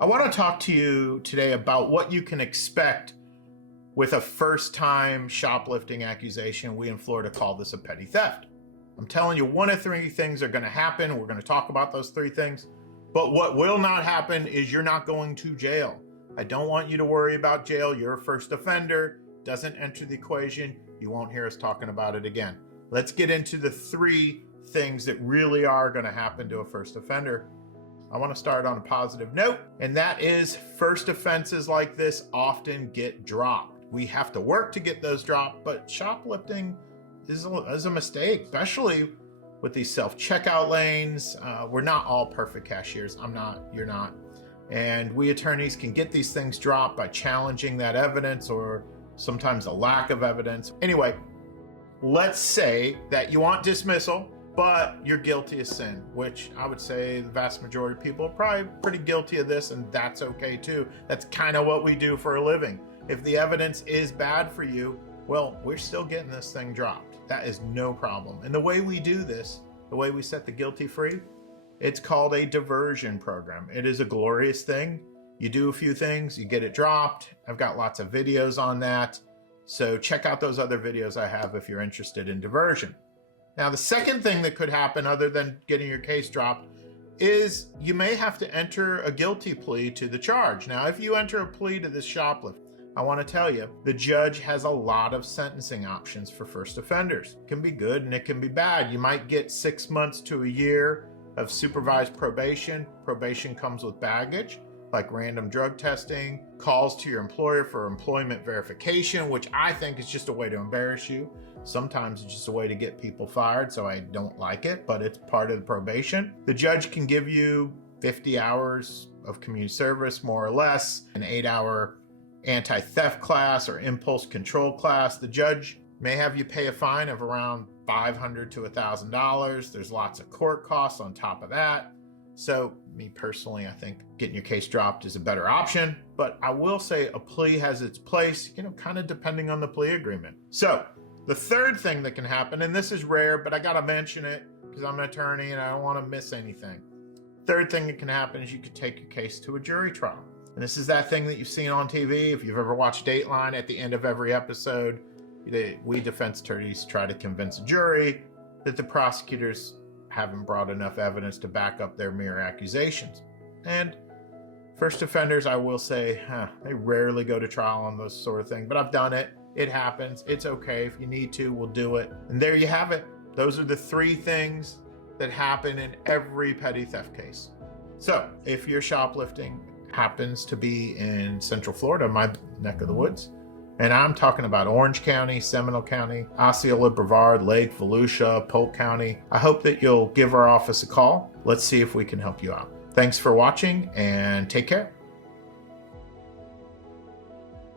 I want to talk to you today about what you can expect with a first-time shoplifting accusation. We in Florida call this a petty theft. I'm telling you, one of three things are going to happen. We're going to talk about those three things. But what will not happen is you're not going to jail. I don't want you to worry about jail. You're a first offender. Doesn't enter the equation. You won't hear us talking about it again. Let's get into the three things that really are going to happen to a first offender. I want to start on a positive note, and that is first offenses like this often get dropped. We have to work to get those dropped, but shoplifting is a mistake, especially with these self-checkout lanes. We're not all perfect cashiers. I'm not, you're not. And we attorneys can get these things dropped by challenging that evidence or sometimes a lack of evidence. Anyway, let's say that you want dismissal, but you're guilty of sin, which I would say the vast majority of people are probably pretty guilty of this, and that's okay too. That's kind of what we do for a living. If the evidence is bad for you, well, we're still getting this thing dropped. That is no problem. And the way we do this, the way we set the guilty free, it's called a diversion program. It is a glorious thing. You do a few things, you get it dropped. I've got lots of videos on that. So check out those other videos I have if you're interested in diversion. Now, the second thing that could happen other than getting your case dropped is you may have to enter a guilty plea to the charge. Now, if you enter a plea to this shoplifting, I want to tell you, the judge has a lot of sentencing options for first offenders. It can be good and it can be bad. You might get 6 months to a year of supervised probation. Probation comes with baggage, like random drug testing, calls to your employer for employment verification, which I think is just a way to embarrass you. Sometimes it's just a way to get people fired, so I don't like it, but it's part of the probation. The judge can give you 50 hours of community service, more or less, an 8-hour anti-theft class or impulse control class. The judge may have you pay a fine of around $500 to $1,000. There's lots of court costs on top of that. So me personally, I think getting your case dropped is a better option, but I will say a plea has its place, kind of depending on the plea agreement. So the third thing that can happen, and this is rare, but I got to mention it because I'm an attorney and I don't want to miss anything. Third thing that can happen is you could take your case to a jury trial. And this is that thing that you've seen on TV. If you've ever watched Dateline, at the end of every episode, we defense attorneys try to convince a jury that the prosecutors haven't brought enough evidence to back up their mere accusations. And first offenders, I will say, they rarely go to trial on those sort of things, but I've done it. It happens. It's okay. If you need to, we'll do it. And there you have it. Those are the three things that happen in every petty theft case. So if your shoplifting happens to be in Central Florida, my neck of the woods, and I'm talking about Orange County, Seminole County, Osceola, Brevard, Lake, Volusia, Polk County, I hope that you'll give our office a call. Let's see if we can help you out. Thanks for watching and take care.